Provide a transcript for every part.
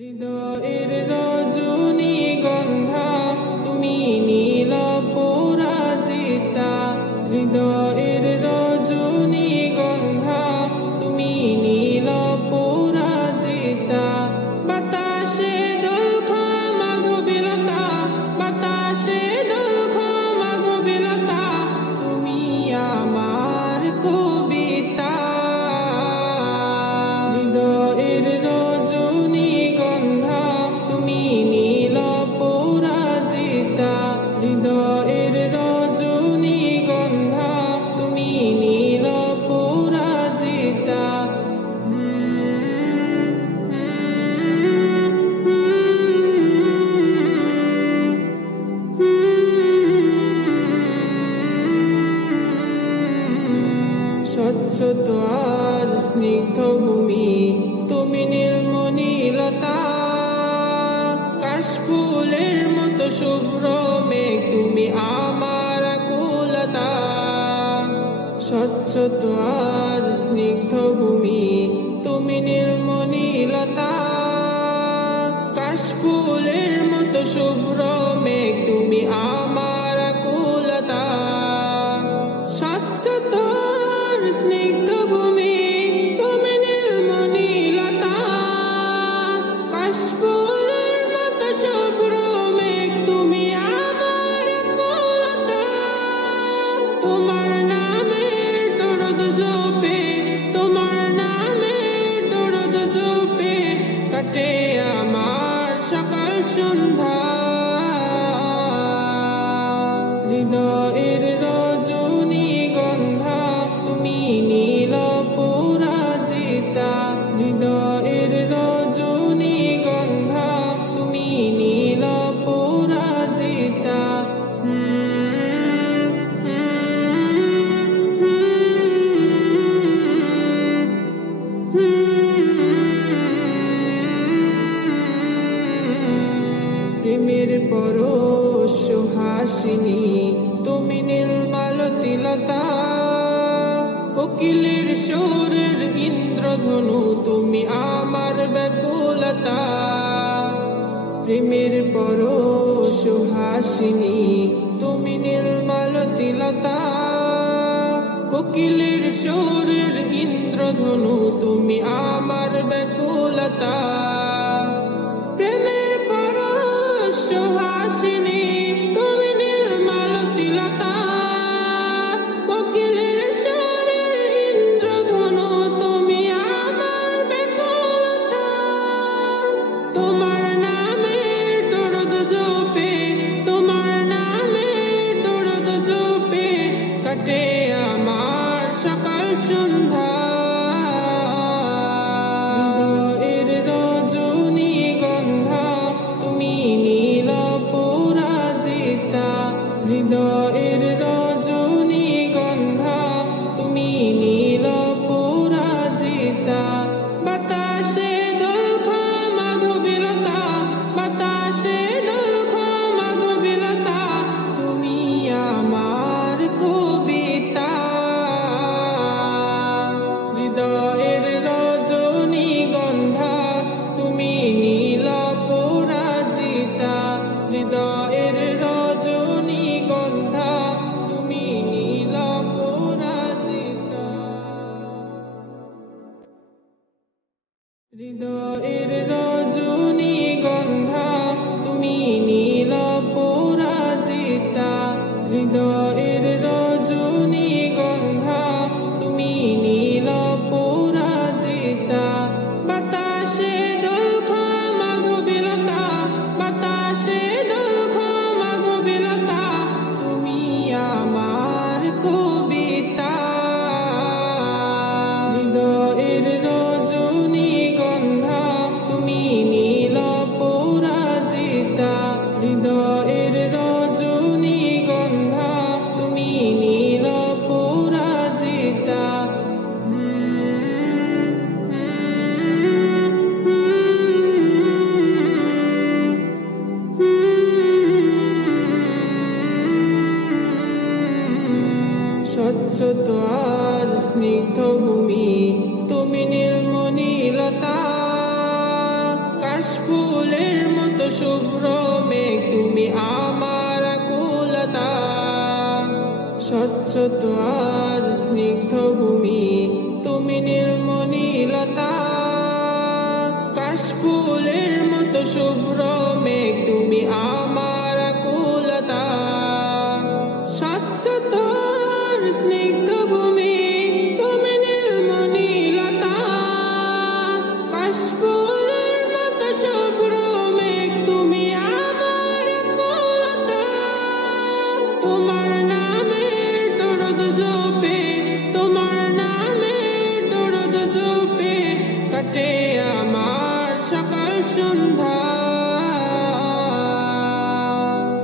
হৃদয়ের রজনীগন্ধা তুমি নীল পরাজিতা, হৃদয়ের রজনীগন্ধা তুমি নীল পরাজিতা। বাতাসে দোলখা মাধবীলতা, বাতাসে দোলখা মাধবীলতা, তুমি আমার কবিতা। হৃদয়ের রজনীগন্ধা তুমি নীল পরাজিতা, হৃদয়ের রজনীগন্ধা তুমি নীল পরাজিতা। স্বচ্ছ আর স্নিগ্ধ ভূমি তুমি নীলমণিলতা, কাশফুলের মতো শুভ্র মেঘ তুমি আমার আকুলতা। স্বচ্ছ আর স্নিগ্ধ ভূমি তুমি নীলমণিলতা, কাশফুলের মতো শুভ্র মেঘ তুমি আমার আকুলতা। স্বচ্ছ স্নিগ্ধ ভূমি তুমি নীলমণিলতা, কাশফুলের মতো শুভ্র মেঘ তুমি আমার আকুলতা। তোমার নামের দরদ জপে, তোমার নামের দরদ জপে কাটে আমার সকাল সন্ধ্যা। হৃদয়ের রজনীগন্ধা তুমি নীল পরাজিতা, হৃদয়ের রজনীগন্ধা তুমি নীল পরাজিতা। প্রেমের পরশ সুহাসিনী তুমি নীলমালতিলতা, কোকিলের সুরের ইন্দ্রধনু তুমি আমার ব্যাকুলতা। প্রেমের পরশ সুহাসিনী তুমি নীলমালতিলতা, কোকিলের সুরের ইন্দ্রধনু তুমি আমার ব্যাকুলতা। প্রেমের পরশ সুহাসিনী তুমি নীলমালতিলতা, কোকিলের সুরের ইন্দ্রধনু তুমি আমার ব্যাকুলতা। তোমার নামের দরদ জপে, তোমার নামের দরদ জপে কাটে আমার সকাল সন্ধ্যা। হৃদয়ের শুভ্র মেঘ তুমি আমার আকুলতা, স্বচ্ছ আর স্নিগ্ধ ভূমি তুমি নির্মলীলতা, কাশফুলের মতো শুভ্র মেঘ তুমি আমার আকুলতা, স্বচ্ছ আর স্নিগ্ধ ভূমি তুমি নির্মলীলতা, কাশফুলের মতো শুভ্র মেঘ তুমি আমার আকুলতা। তোমার নামের দরদ জপে, তোমার নামের দরদ জপে কাটে আমার সকাল সন্ধ্যা,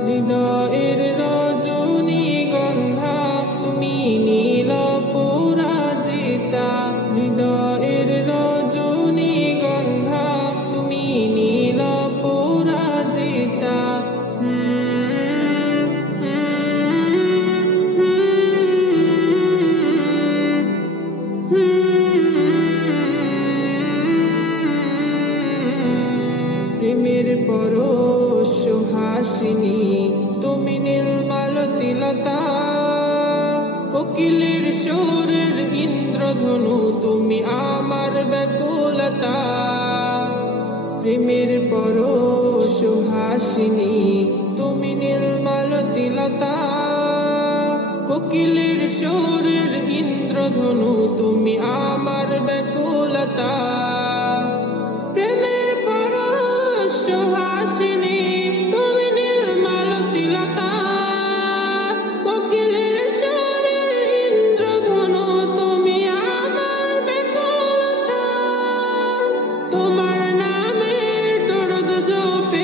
হৃদয়ের রজনীগন্ধা তুমি নীল পরাজিতা, হৃদয়ের রজনীগন্ধা তুমি নীল পরাজিতা। প্রেমের পরশ সুহাসিনী তুমি নীলমালতিলতা, কোকিলের সুরের ইন্দ্রধনু তুমি আমার ব্যাকুলতা, প্রেমের পরশ সুহাসিনী তুমি নীলমালতিলতা, কোকিলের সুরের ইন্দ্রধনু তুমি আমার ব্যাকুলতা, প্রেমের পরশ সুহাসিনী তুমি নির্মলতিলতা, কোকিলের সুরের ইন্দ্রধনু তুমি আমার ব্যাকুলতা। তোমার নামের দরদ জপে,